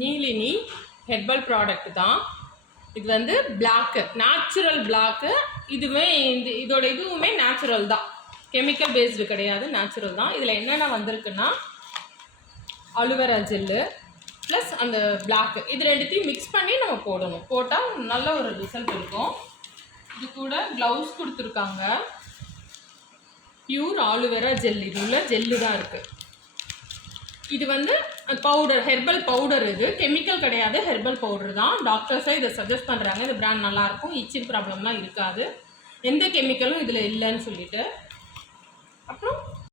நீலினி herbal product தான். இது வந்து பிளாக்கு நேச்சுரல் பிளாக்கு இதுவே இந்த இதோட இதுவுமே நேச்சுரல் தான். கெமிக்கல் பேஸ்டு கிடையாது நேச்சுரல் தான். இதில் என்னென்ன வந்திருக்குன்னா அலுவரா ஜெல்லு ப்ளஸ் அந்த பிளாக்கு இது ரெண்டுத்தையும் மிக்ஸ் பண்ணி நம்ம போடணும். போட்டால் நல்ல ஒரு ரிசல்ட் இருக்கும். இது கூட க்ளவுஸ் கொடுத்துருக்காங்க. பியூர் ஆலுவேரா ஜெல் இது உள்ள ஜெல்லு தான் இருக்குது இது வந்து பவுடர் ஹெர்பல் பவுடர் இது. கெமிக்கல் கிடையாது ஹெர்பல் பவுடர் தான். டாக்டர்ஸே இதை சஜஸ்ட் பண்ணுறாங்க இந்த பிராண்ட் நல்லாயிருக்கும். இச்சிங் ப்ராப்ளம்லாம் இருக்காது. எந்த கெமிக்கலும் இதில் இல்லைன்னு சொல்லிட்டு. அப்புறம்